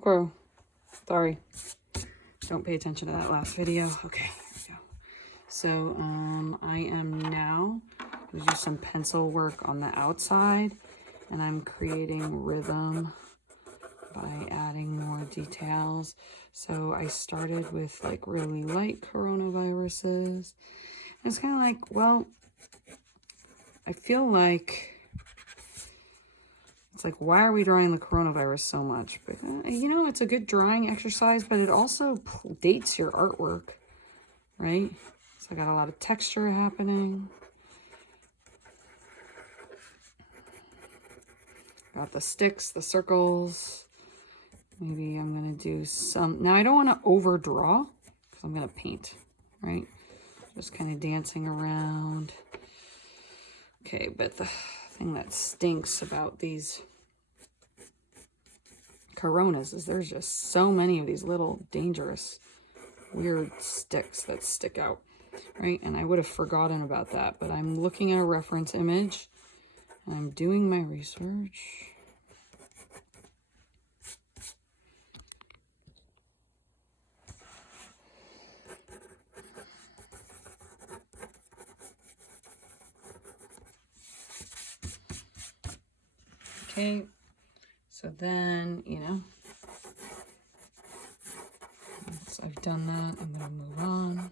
crow. Sorry. Don't pay attention to that last video. Okay, here we go. So I am now going to do some pencil work on the outside, and I'm creating rhythm by adding more details. So I started with like really light coronaviruses. It's kind of like, well, I feel like it's like, why are we drawing the coronavirus so much? But you know, it's a good drawing exercise, but it also dates your artwork, right? So I got a lot of texture happening. Got the sticks, the circles. Maybe I'm gonna do some, now I don't wanna overdraw because I'm gonna paint, right? Just kind of dancing around. Okay, but the thing that stinks about these coronas is there's just so many of these little dangerous, weird sticks that stick out, right? And I would have forgotten about that, but I'm looking at a reference image and I'm doing my research. Okay, so then, you know, once I've done that, I'm gonna move on.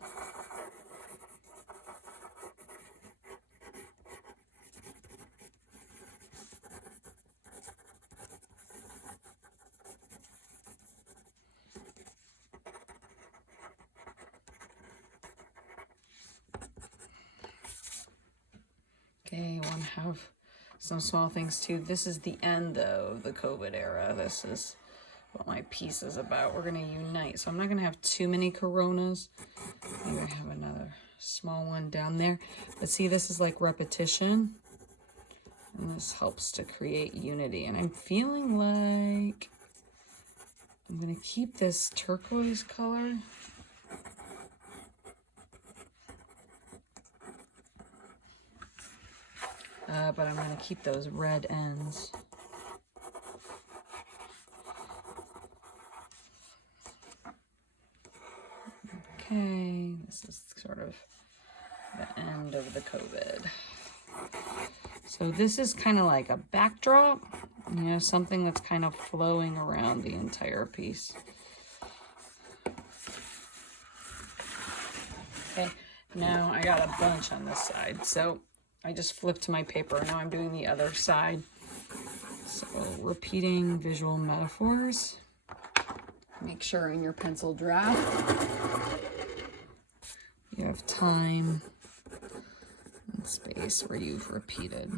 Okay, I want to have some small things too. This is the end though of the COVID era. This is what my piece is about. We're gonna unite. So I'm not gonna have too many coronas. Maybe I have another small one down there. But see, this is like repetition. And this helps to create unity. And I'm feeling like I'm gonna keep this turquoise color. But I'm going to keep those red ends. Okay, this is sort of the end of the COVID. So this is kind of like a backdrop, you know, something that's kind of flowing around the entire piece. Okay, now I got a bunch on this side, so I just flipped my paper. Now I'm doing the other side. So repeating visual metaphors. Make sure in your pencil draft you have time and space where you've repeated.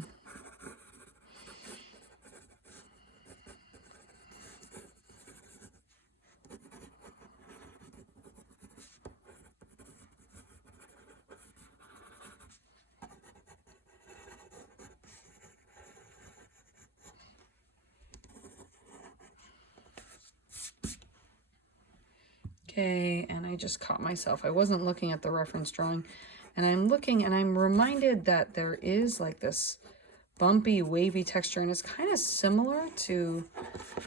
Okay, and I just caught myself. I wasn't looking at the reference drawing, and I'm looking and I'm reminded that there is like this bumpy, wavy texture, and it's kind of similar to,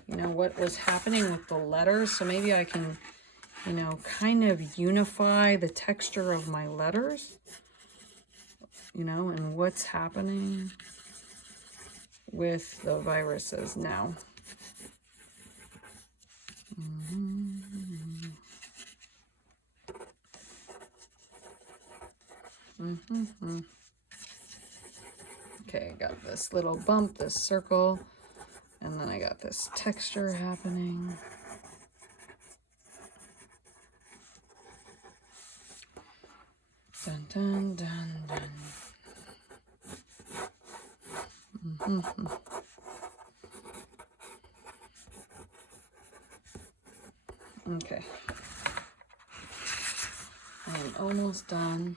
you know, what was happening with the letters. So maybe I can, you know, kind of unify the texture of my letters, you know, and what's happening with the viruses now. Okay, I got this little bump, this circle, and then I got this texture happening. Dun, dun, dun, dun. Okay. I am almost done.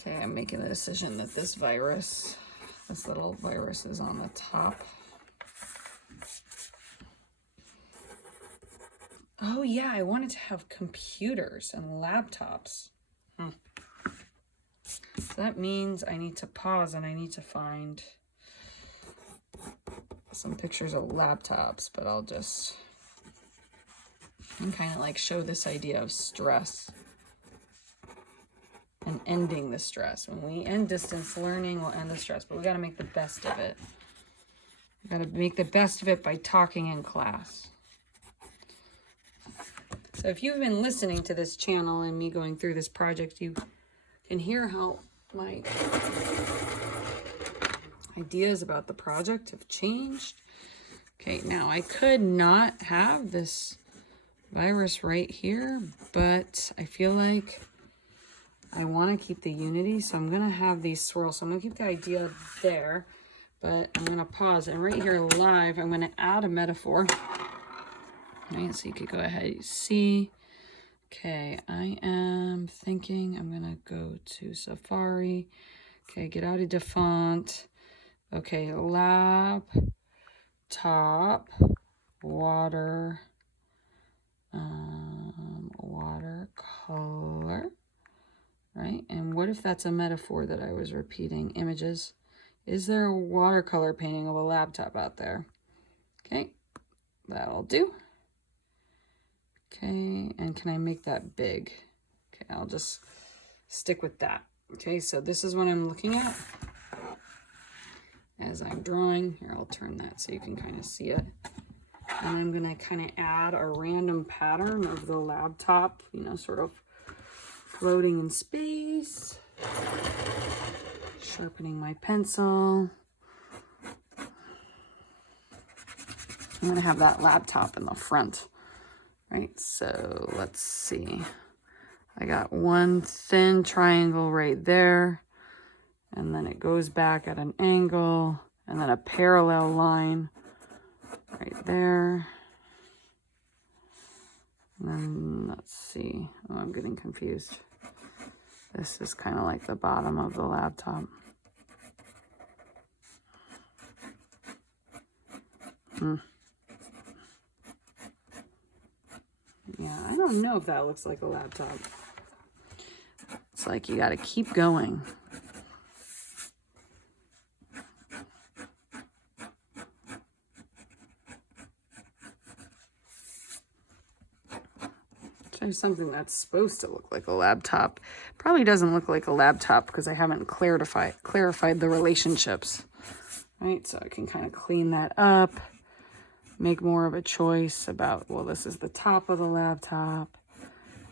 Okay, I'm making the decision that this little virus is on the top. Oh yeah, I wanted to have computers and laptops. So that means I need to pause and I need to find some pictures of laptops, but I'll just kind of like show this idea of stress and ending the stress. When we end distance learning, we'll end the stress, but we got to make the best of it. We got to make the best of it by talking in class. So if you've been listening to this channel and me going through this project, you can hear how my ideas about the project have changed. Okay, now I could not have this virus right here, but I feel like I want to keep the unity, so I'm going to have these swirls. So I'm going to keep the idea there, but I'm going to pause. And right here live, I'm going to add a metaphor. Right, so you could go ahead and see. Okay, I am thinking I'm going to go to Safari. Okay, get out of the font. Okay, laptop, watercolor, right? And what if that's a metaphor that I was repeating? Images. Is there a watercolor painting of a laptop out there? Okay, that'll do. Okay, and can I make that big? Okay, I'll just stick with that. Okay, so this is what I'm looking at as I'm drawing. Here, I'll turn that so you can kind of see it. And I'm gonna kind of add a random pattern of the laptop, you know, sort of floating in space. Sharpening my pencil. I'm gonna have that laptop in the front. Right, so let's see. I got one thin triangle right there, and then it goes back at an angle, and then a parallel line right there. And then let's see. Oh, I'm getting confused. This is kind of like the bottom of the laptop. Yeah, I don't know if that looks like a laptop. It's like you got to keep going. Try something that's supposed to look like a laptop. Probably doesn't look like a laptop because I haven't clarified the relationships. Right, so I can kind of clean that up. Make more of a choice about, well, this is the top of the laptop,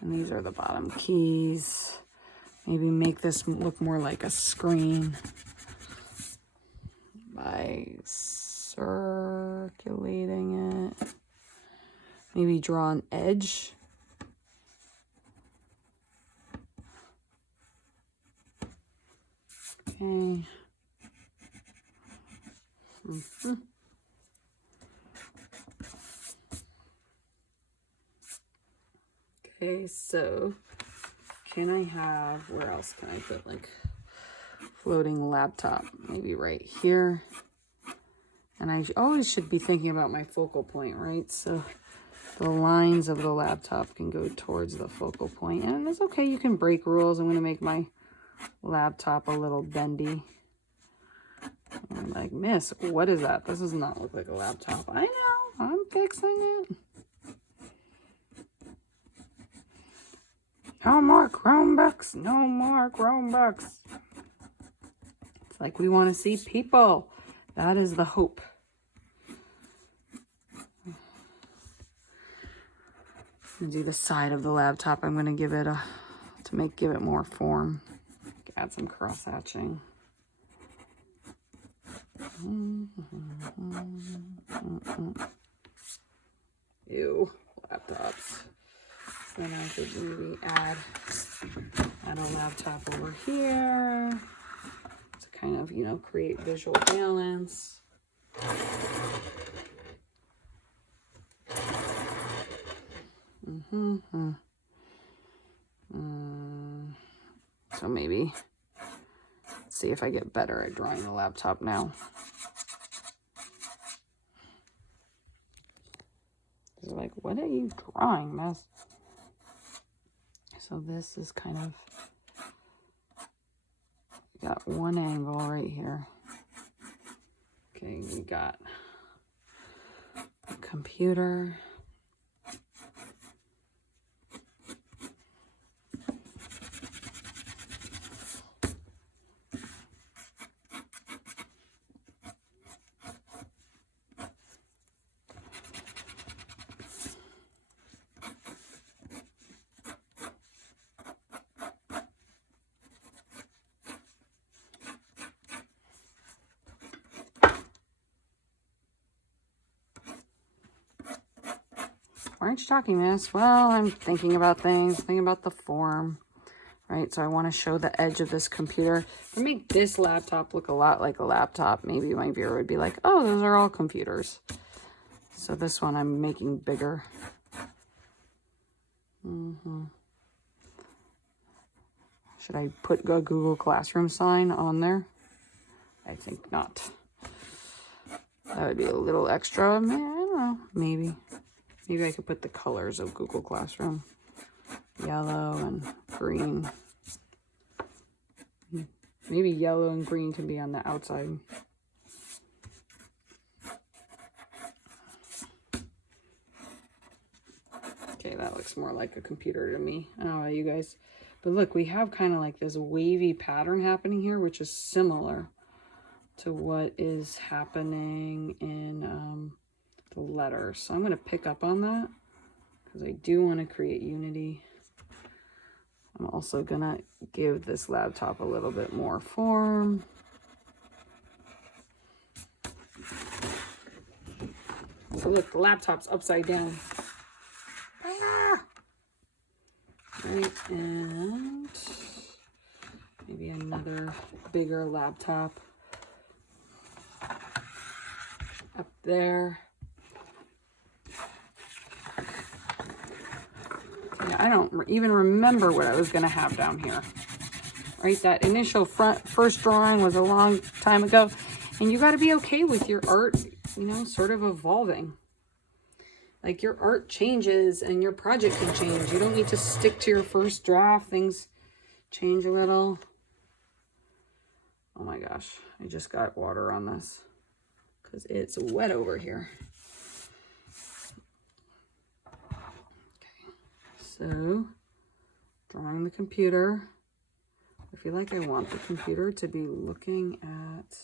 and these are the bottom keys. Maybe make this look more like a screen by circulating it. Maybe draw an edge. Okay. Okay, so can I have, where else can I put like floating laptop? Maybe right here. And I always should be thinking about my focal point, right? So the lines of the laptop can go towards the focal point. And it's okay, you can break rules. I'm going to make my laptop a little bendy. I'm like, miss, what is that? This does not look like a laptop. I know, I'm fixing it. No more Chromebooks, no more Chromebooks. It's like we want to see people. That is the hope. I'm gonna do the side of the laptop. I'm gonna give it give it more form. Add some cross hatching. Ew, laptops. So then I could maybe add a laptop over here to kind of, you know, create visual balance. So maybe, let's see if I get better at drawing the laptop now. These are like what are you drawing, mess? So this is kind of, got one angle right here. Okay, we got a computer. Why aren't you talking, miss? Well, I'm thinking about things, thinking about the form, right? So I want to show the edge of this computer. If I make this laptop look a lot like a laptop, maybe my viewer would be like, oh, those are all computers. So this one I'm making bigger. Should I put a Google Classroom sign on there? I think not. That would be a little extra. Man, I don't know. Maybe. Maybe I could put the colors of Google Classroom. Yellow and green. Maybe yellow and green can be on the outside. Okay, that looks more like a computer to me. I don't know about you guys. But look, we have kind of like this wavy pattern happening here, which is similar to what is happening in the letters. So I'm going to pick up on that because I do want to create unity. I'm also going to give this laptop a little bit more form. So look, the laptop's upside down. Right, and maybe another bigger laptop up there. Yeah, I don't even remember what I was going to have down here. Right, that initial first drawing was a long time ago, and you got to be okay with your art, you know, sort of evolving. Like your art changes and your project can change. You don't need to stick to your first draft. Things change a little. Oh my gosh, I just got water on this because it's wet over here. Okay, so drawing the computer. I feel like I want the computer to be looking at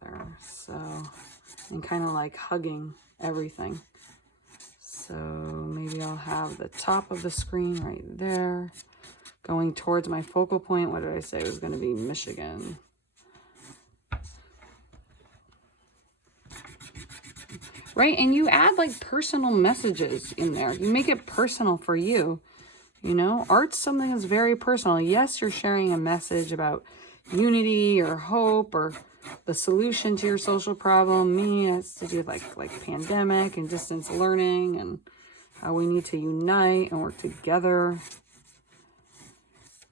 there. So, and kind of like hugging everything. So maybe I'll have the top of the screen right there going towards my focal point. What did I say? It was going to be Michigan. Right, and you add like personal messages in there. You make it personal for you. You know, art's something that's very personal. Yes, you're sharing a message about unity or hope or the solution to your social problem. Me, it's to do with like pandemic and distance learning and how we need to unite and work together.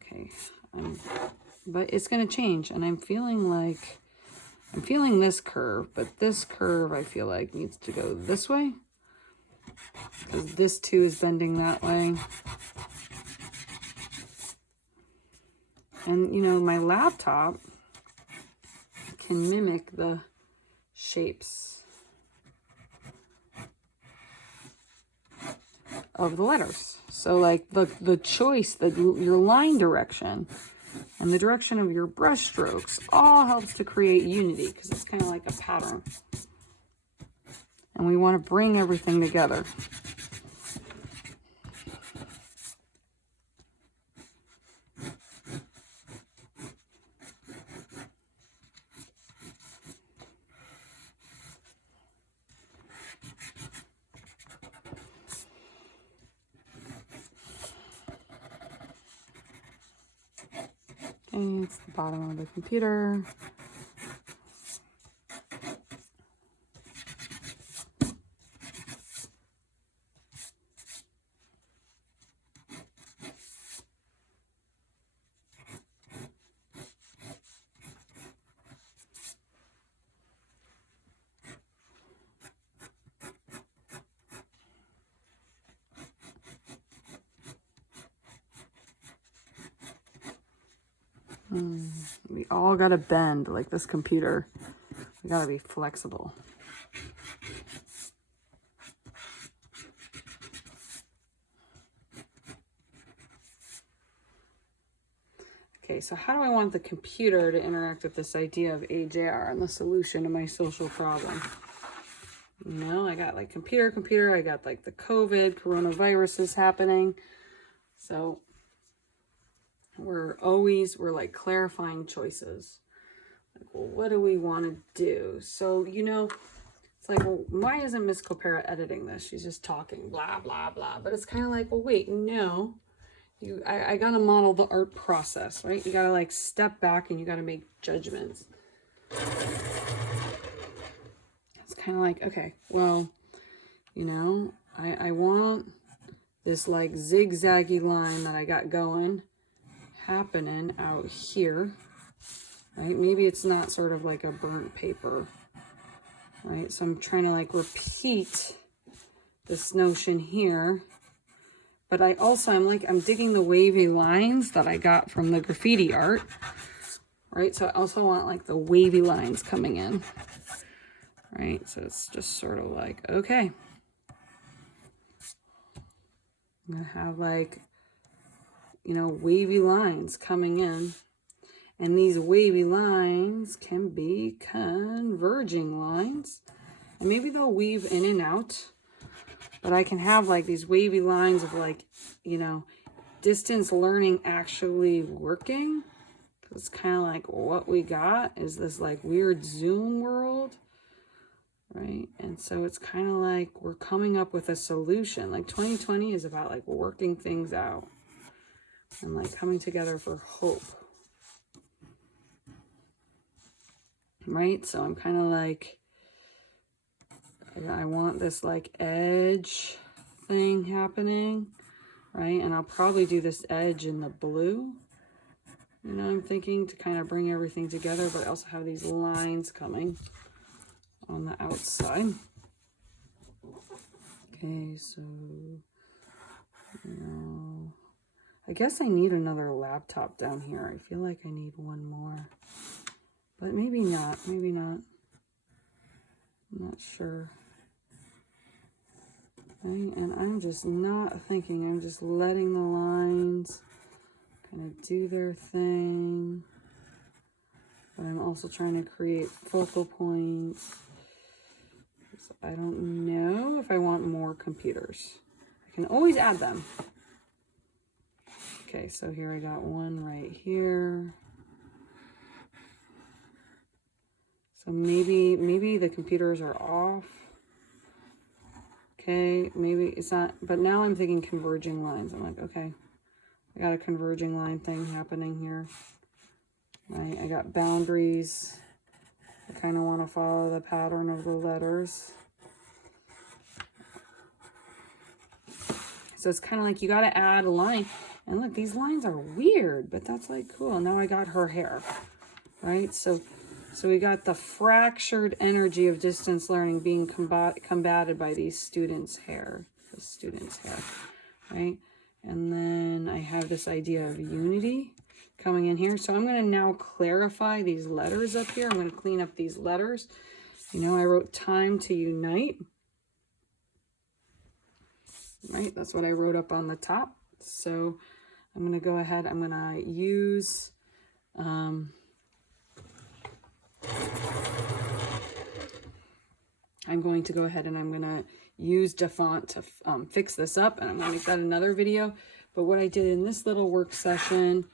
Okay, but it's going to change, and I'm feeling this curve, but this curve I feel like needs to go this way because this too is bending that way. And you know, my laptop can mimic the shapes of the letters. So like the choice, your line direction and the direction of your brush strokes all helps to create unity because it's kind of like a pattern. And we want to bring everything together. Okay, it's the bottom of the computer. We all gotta bend like this computer. We gotta be flexible. Okay, so how do I want the computer to interact with this idea of AJR and the solution to my social problem? You know, I got like computer, I got like the COVID, coronaviruses happening. So we're like clarifying choices. Like, well, what do we want to do? So, you know, it's like, well, why isn't Miss Copera editing this? She's just talking, blah, blah, blah. But it's kind of like, well, wait, no. I gotta model the art process, right? You gotta like step back and you gotta make judgments. It's kind of like, okay, well, you know, I want this like zigzaggy line that I got going happening out here, right? Maybe it's not sort of like a burnt paper, right? So I'm trying to like repeat this notion here. But I'm digging the wavy lines that I got from the graffiti art, right? So I also want like the wavy lines coming in, right? So it's just sort of like, okay, I'm gonna have like, you know, wavy lines coming in. And these wavy lines can be converging lines. And maybe they'll weave in and out. But I can have like these wavy lines of like, you know, distance learning actually working. It's kind of like what we got is this like weird Zoom world, right? And so it's kind of like we're coming up with a solution. Like 2020 is about like working things out and like coming together for hope, right? So I'm kind of like, I want this like edge thing happening, right? And I'll probably do this edge in the blue. You know, I'm thinking to kind of bring everything together, but I also have these lines coming on the outside. Okay, so, you know, I guess I need another laptop down here. I feel like I need one more, but maybe not, maybe not. I'm not sure. Right? And I'm just not thinking, I'm just letting the lines kind of do their thing. But I'm also trying to create focal points. So I don't know if I want more computers. I can always add them. Okay, so here I got one right here. So maybe the computers are off. Okay, maybe it's not, but now I'm thinking converging lines. I'm like, okay, I got a converging line thing happening here. Right, I got boundaries. I kind of want to follow the pattern of the letters. So it's kind of like you got to add a line. And look, these lines are weird, but that's like cool. Now I got her hair, right? So we got the fractured energy of distance learning being combated by these students' hair, right? And then I have this idea of unity coming in here. So I'm going to now clarify these letters up here. I'm going to clean up these letters. You know, I wrote time to unite, right? That's what I wrote up on the top. So I'm going to go ahead. I'm going to use... I'm going to go ahead and I'm going to use Defont to fix this up, and I'm going to make that another video. But what I did in this little work session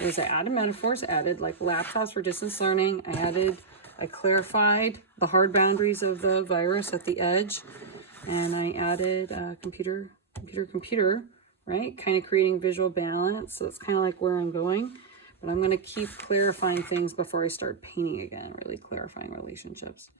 is I added metaphors, added like laptops for distance learning. I clarified the hard boundaries of the virus at the edge, and I added computer, right? Kind of creating visual balance. So it's kind of like where I'm going. But I'm going to keep clarifying things before I start painting again, really clarifying relationships.